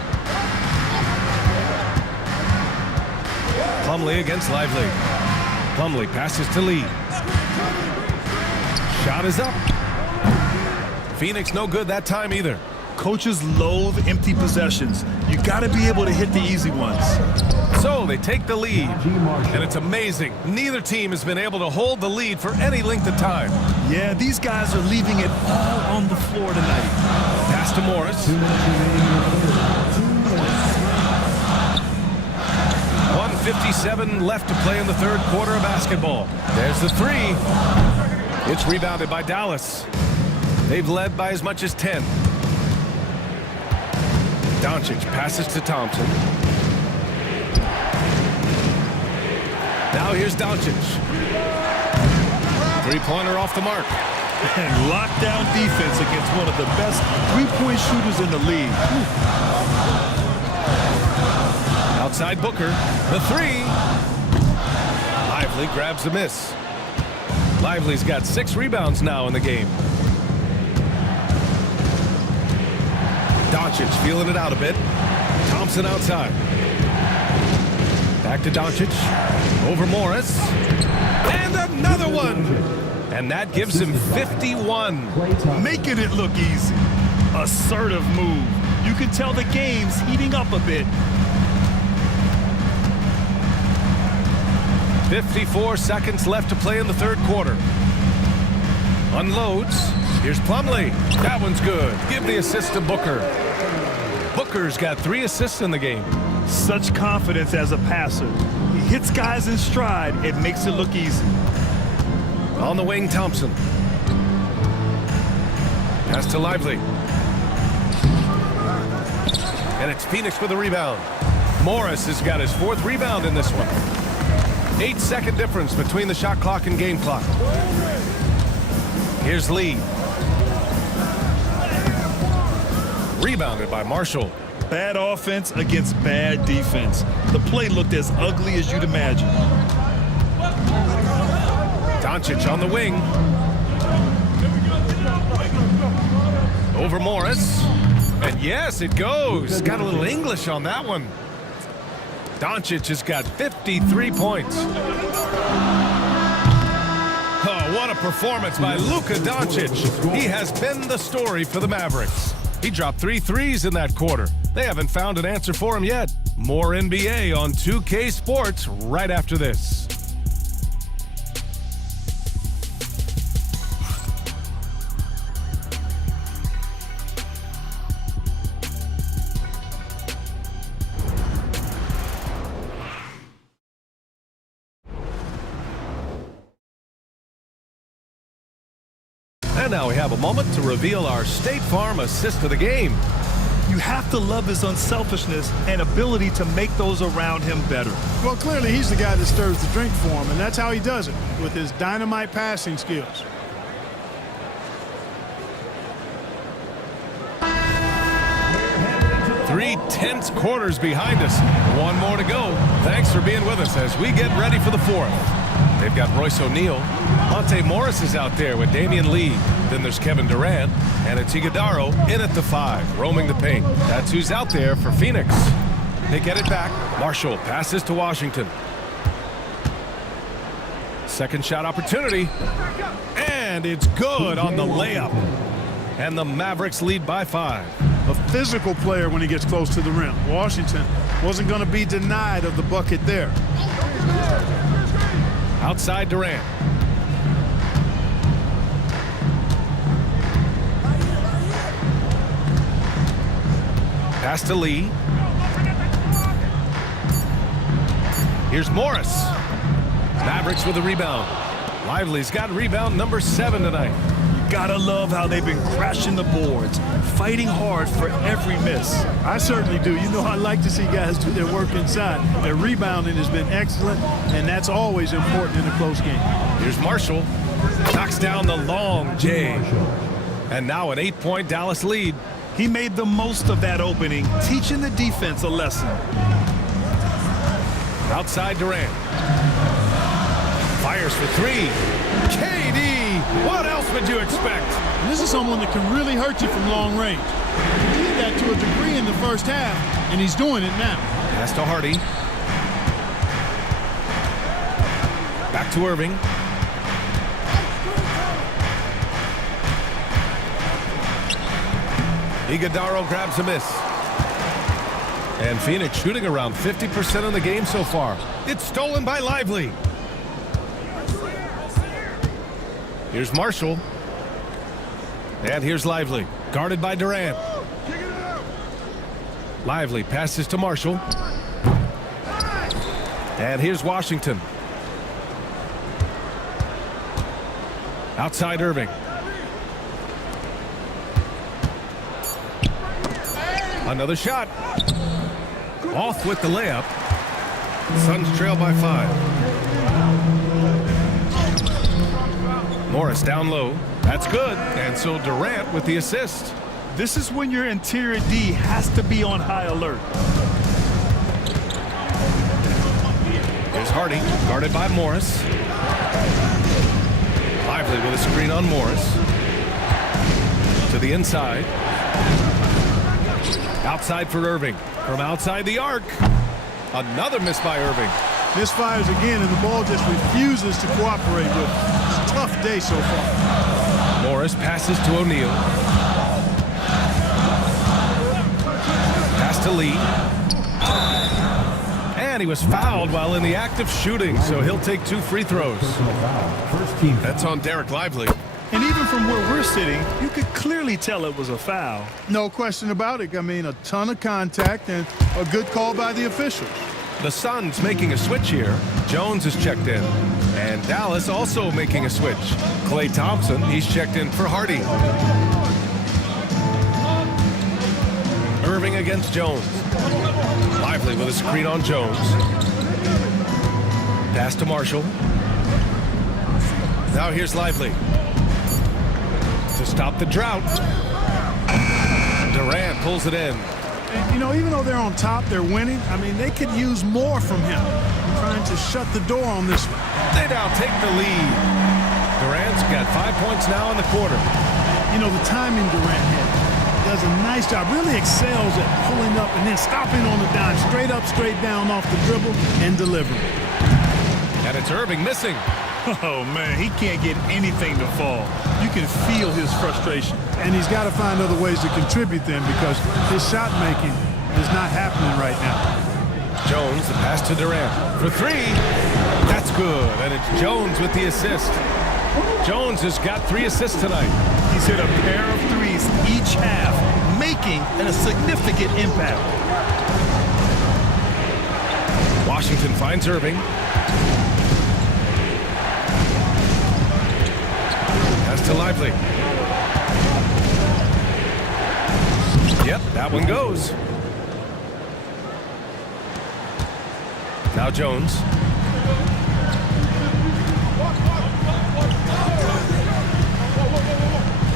Plumlee against Lively. Plumlee passes to Lee. Shot is up. Phoenix no good that time either. Coaches loathe empty possessions. You got to be able to hit the easy ones. So they take the lead. And it's amazing. Neither team has been able to hold the lead for any length of time. Yeah, these guys are leaving it all on the floor tonight. Pass to Morris. 1:57 left to play in the third quarter of basketball. There's the three. It's rebounded by Dallas. They've led by as much as 10. Doncic passes to Thompson. Now here's Doncic. Three-pointer off the mark. And lockdown defense against one of the best three-point shooters in the league. Outside Booker. The three. Lively grabs the miss. Lively's got 6 rebounds now in the game. Doncic feeling it out a bit. Thompson outside. Back to Doncic. Over Morris. And another one. And that gives him 51. Making it look easy. Assertive move. You can tell the game's heating up a bit. 54 seconds left to play in the third quarter. Unloads. Here's Plumlee. That one's good. Give the assist to Booker. Booker's got 3 assists in the game. Such confidence as a passer. He hits guys in stride. It makes it look easy. On the wing, Thompson. Pass to Lively. And it's Phoenix with a rebound. Morris has got his 4th rebound in this one. 8-second difference between the shot clock and game clock. Here's Lee. Rebounded by Marshall. Bad offense against bad defense. The play looked as ugly as you'd imagine. Doncic on the wing. Over Morris. And yes, it goes. Got a little English on that one. Doncic has got 53 points. Oh, what a performance by Luka Doncic. He has been the story for the Mavericks. He dropped 3 threes in that quarter. They haven't found an answer for him yet. More NBA on 2K Sports right after this. And now we have a moment to reveal our State Farm assist of the game. You have to love his unselfishness and ability to make those around him better. Well, clearly he's the guy that stirs the drink for him, and that's how he does it, with his dynamite passing skills. Three tense quarters behind us. One more to go. Thanks for being with us as we get ready for the 4th. They've got Royce O'Neal. Monte Morris is out there with Damian Lee. Then there's Kevin Durant. And it's Iguodaro in at the 5, roaming the paint. That's who's out there for Phoenix. They get it back. Marshall passes to Washington. Second shot opportunity. And it's good on the layup. And the Mavericks lead by 5. A physical player when he gets close to the rim. Washington wasn't going to be denied of the bucket there. Outside Durant. Pass to Lee. Here's Morris. Mavericks with a rebound. Lively's got rebound number 7 tonight. Gotta love how they've been crashing the boards, fighting hard for every miss. I certainly do. You know, I like to see guys do their work inside. Their rebounding has been excellent, and that's always important in a close game. Here's Marshall. Knocks down the long J. And now an 8-point Dallas lead. He made the most of that opening, teaching the defense a lesson. Outside Durant. Fires for 3. KD, what else would you expect? And this is someone that can really hurt you from long range. He did that to a degree in the first half, and he's doing it now. Pass to Hardy. Back to Irving. Iguodaro grabs a miss. And Phoenix shooting around 50% in the game so far. It's stolen by Lively. Here's Marshall. And here's Lively. Guarded by Durant. Lively passes to Marshall. And here's Washington. Outside Irving. Another shot. Off with the layup. Suns trail by 5. Morris down low. That's good. And so Durant with the assist. This is when your interior D has to be on high alert. Here's Hardy, guarded by Morris. Lively with a screen on Morris. To the inside. Outside for Irving. From outside the arc. Another miss by Irving. Misfires again, and the ball just refuses to cooperate with it. It's a tough day so far. Morris passes to O'Neal. Pass to Lee. And he was fouled while in the act of shooting, so he'll take 2 free throws. That's on Derek Lively. And even from where we're sitting, you could clearly tell it was a foul. No question about it. I mean, a ton of contact and a good call by the officials. The Suns making a switch here. Jones is checked in. And Dallas also making a switch. Klay Thompson, he's checked in for Hardy. Irving against Jones. Lively with a screen on Jones. Pass to Marshall. Now here's Lively. To stop the drought. Durant pulls it in. And, you know, even though they're on top, they're winning. I mean, they could use more from him. I'm trying to shut the door on this one. They now take the lead. Durant's got 5 points now in the quarter. You know, the timing Durant had does a nice job. Really excels at pulling up and then stopping on the dime. Straight up, straight down off the dribble and delivering. And it's Irving missing. Oh, man, he can't get anything to fall. You can feel his frustration. And he's got to find other ways to contribute then because his shot making is not happening right now. Jones, the pass to Durant. For three. That's good. And it's Jones with the assist. Jones has got 3 assists tonight. He's hit a pair of threes each half, making a significant impact. Washington finds Irving. Pass to Lively. Yep, that one goes. Now Jones.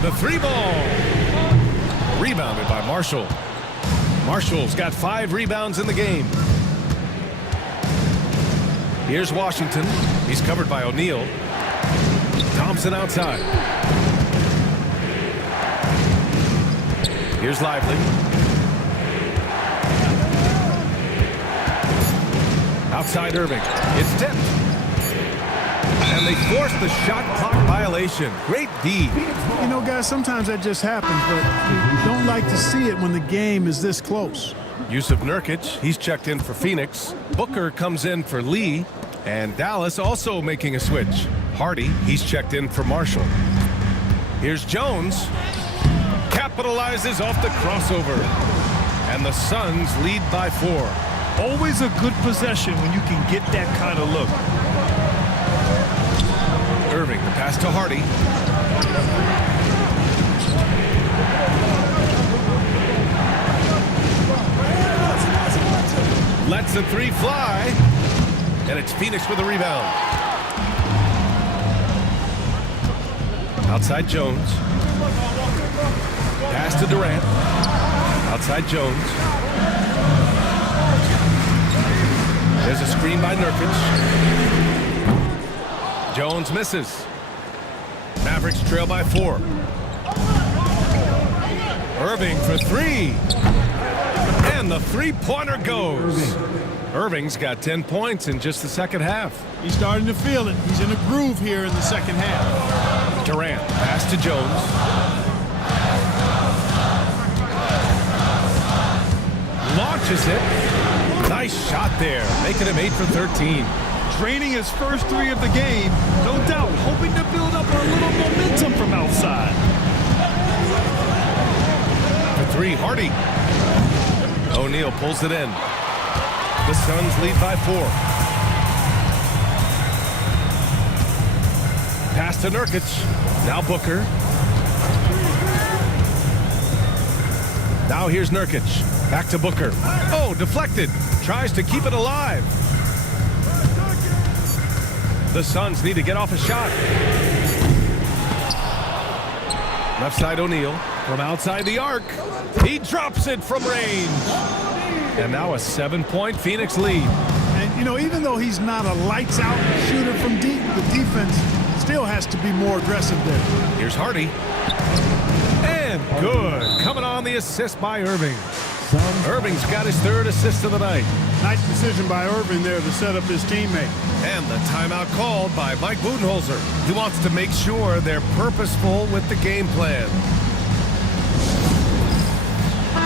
The 3-ball. Rebounded by Marshall. Marshall's got 5 rebounds in the game. Here's Washington. He's covered by O'Neal. Thompson outside. Here's Lively. Outside Irving. It's tipped. And they force the shot clock violation. Great D. You know, guys, sometimes that just happens, but you don't like to see it when the game is this close. Yusuf Nurkic, he's checked in for Phoenix. Booker comes in for Lee. And Dallas also making a switch. Hardy, he's checked in for Marshall. Here's Jones. Capitalizes off the crossover. And the Suns lead by 4. Always a good possession when you can get that kind of look. Irving, the pass to Hardy. Lets the 3 fly. And it's Phoenix with a rebound. Outside Jones. Pass to Durant. Outside Jones. There's a screen by Nurkic. Jones misses. Mavericks trail by 4. Irving for 3. And the 3-pointer goes. Irving's got 10 points in just the second half. He's starting to feel it. He's in a groove here in the second half. Durant, pass to Jones. Launches it. Nice shot there, making him 8 for 13. Draining his first 3 of the game, no doubt, hoping to build up a little momentum from outside. For 3, Hardy. O'Neal pulls it in. The Suns lead by 4. Pass to Nurkic. Now Booker. Now here's Nurkic. Back to Booker. Oh, deflected. Tries to keep it alive. The Suns need to get off a shot. Left side O'Neal. From outside the arc. He drops it from range. And now a 7-point Phoenix lead. And, you know, even though he's not a lights-out shooter from deep, the defense still has to be more aggressive there. Here's Hardy. And good. Coming on the assist by Irving. Irving's got his 3rd assist of the night. Nice decision by Irving there to set up his teammate. And the timeout called by Mike Budenholzer. He wants to make sure they're purposeful with the game plan.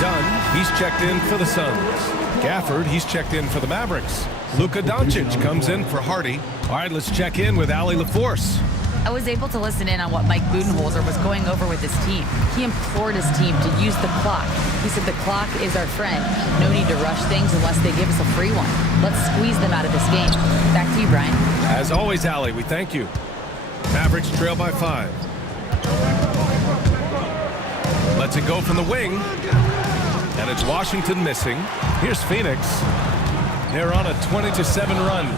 Dunn, he's checked in for the Suns. Gafford, he's checked in for the Mavericks. Luka Doncic comes in for Hardy. All right, let's check in with Allie LaForce. I was able to listen in on what Mike Budenholzer was going over with his team. He implored his team to use the clock. He said the clock is our friend. No need to rush things unless they give us a free one. Let's squeeze them out of this game. Back to you, Brian. As always, Allie, we thank you. Mavericks trail by 5. Lets it go from the wing. And it's Washington missing. Here's Phoenix. They're on a 20-7 run.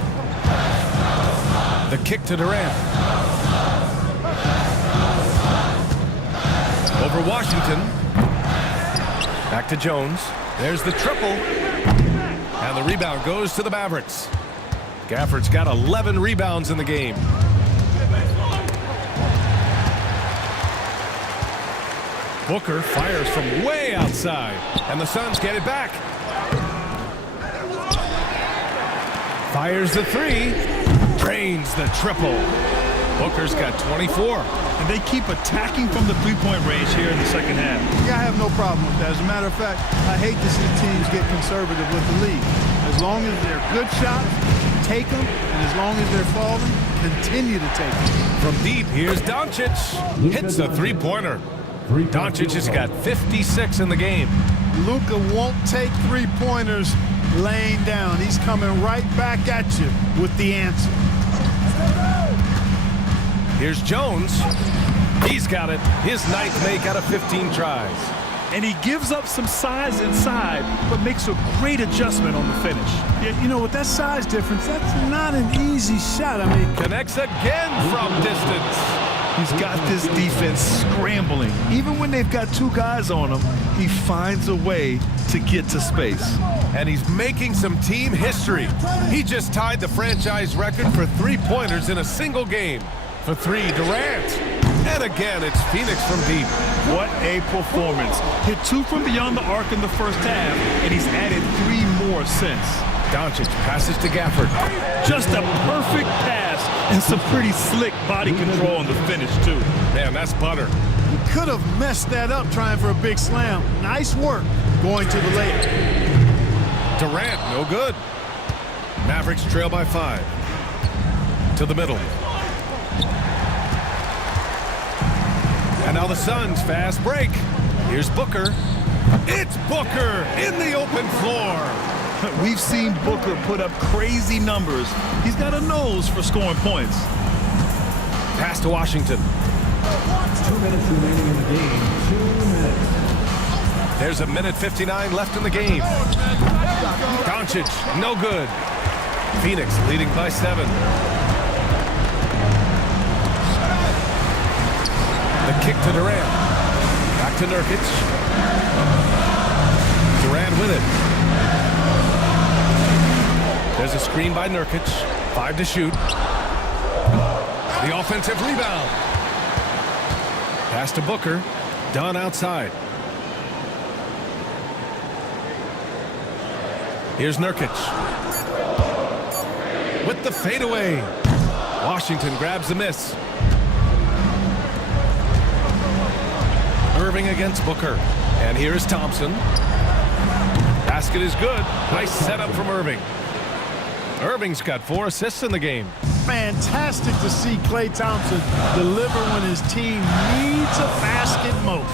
The kick to Durant. Over Washington. Back to Jones. There's the triple. And the rebound goes to the Mavericks. Gafford's got 11 rebounds in the game. Booker fires from way outside. And the Suns get it back. Fires the three. Drains the triple. Booker's got 24. And they keep attacking from the three-point range here in the second half. Yeah, I have no problem with that. As a matter of fact, I hate to see teams get conservative with the lead. As long as they're good shots, take them. And as long as they're falling, continue to take them. From deep, here's Doncic. Hits a three-pointer. Doncic has got 56 in the game. Luka won't take three-pointers laying down. He's coming right back at you with the answer. Here's Jones. He's got it. His 9th make out of 15 tries. And he gives up some size inside, but makes a great adjustment on the finish. Yeah, you know, with that size difference, that's not an easy shot. I mean, Connects again from distance. He's got this defense scrambling. Even when they've got two guys on him, he finds a way to get to space. And he's making some team history. He just tied the franchise record for three-pointers in a single game. For three, Durant. And again, it's Phoenix from deep. What a performance. Hit 2 from beyond the arc in the first half, and he's added 3 more since. Doncic passes to Gafford. Just a perfect pass and some pretty slick body control on the finish, too. Man, that's butter. he could have messed that up trying for a big slam. Nice work going to the layup. Durant, no good. Mavericks trail by 5. To the middle. And now the Suns fast break. Here's Booker. It's Booker in the open floor. We've seen Booker put up crazy numbers. He's got a nose for scoring points. Pass to Washington. 2 minutes remaining in the game. 2 minutes. There's a minute 59 left in the game. Doncic, no good. Phoenix leading by 7. The kick to Durant. Back to Nurkic. Durant with it. There's a screen by Nurkic. 5 to shoot. The offensive rebound. Pass to Booker. Done outside. Here's Nurkic. With the fadeaway. Washington grabs the miss. Irving against Booker. And here's Thompson. Basket is good. Nice setup from Irving. Irving's got 4 assists in the game. Fantastic to see Klay Thompson deliver when his team needs a basket most.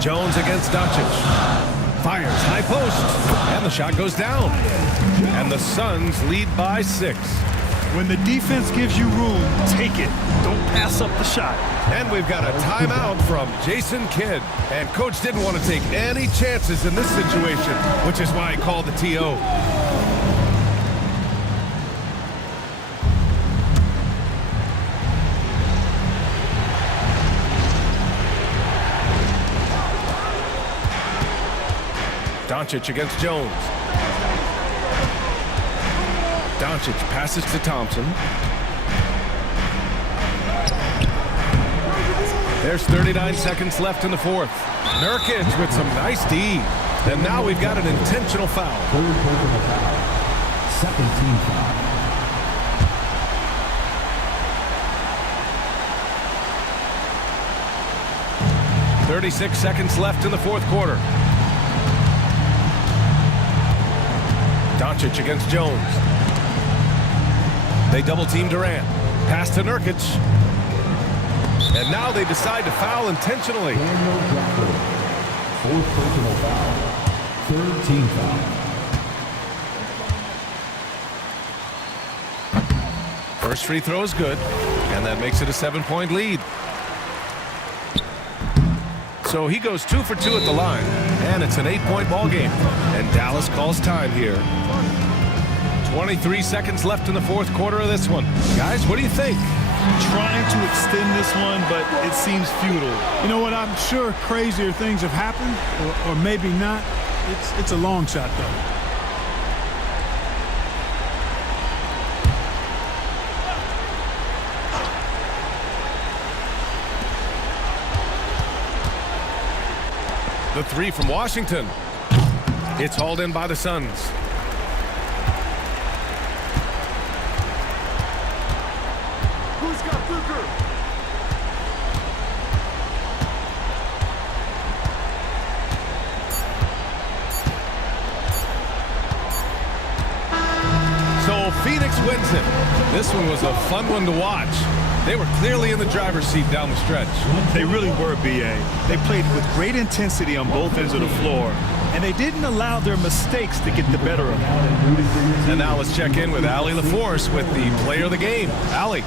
Jones against Doncic. Fires high post. And the shot goes down. And the Suns lead by 6. When the defense gives you room, take it. Don't pass up the shot. And we've got a timeout from Jason Kidd. And coach didn't want to take any chances in this situation, which is why he called the TO. Doncic against Jones. Doncic passes to Thompson. There's 39 seconds left in the 4th. Nurkic with some nice D. And now we've got an intentional foul. Third personal foul. Second team foul. .36 seconds left in the 4th quarter. Doncic against Jones. They double team Durant. Pass to Nurkic. And now they decide to foul intentionally. Daniel Gafford. Fourth personal foul. Third team foul. First free throw is good. And that makes it a 7-point lead. So he goes 2 for 2 at the line, and it's an 8-point ball game. And Dallas calls time here. 23 seconds left in the fourth quarter of this one. Guys, what do you think? Trying to extend this one, but it seems futile. You know what? I'm sure crazier things have happened, or maybe not. It's a long shot, though. The three from Washington. It's hauled in by the Suns. Who's got Booker? So Phoenix wins it. This one was a fun one to watch. They were clearly in the driver's seat down the stretch. They really were, B.A. They played with great intensity on both ends of the floor, and they didn't allow their mistakes to get the better of them. And now let's check in with Allie LaForce with the player of the game. Allie.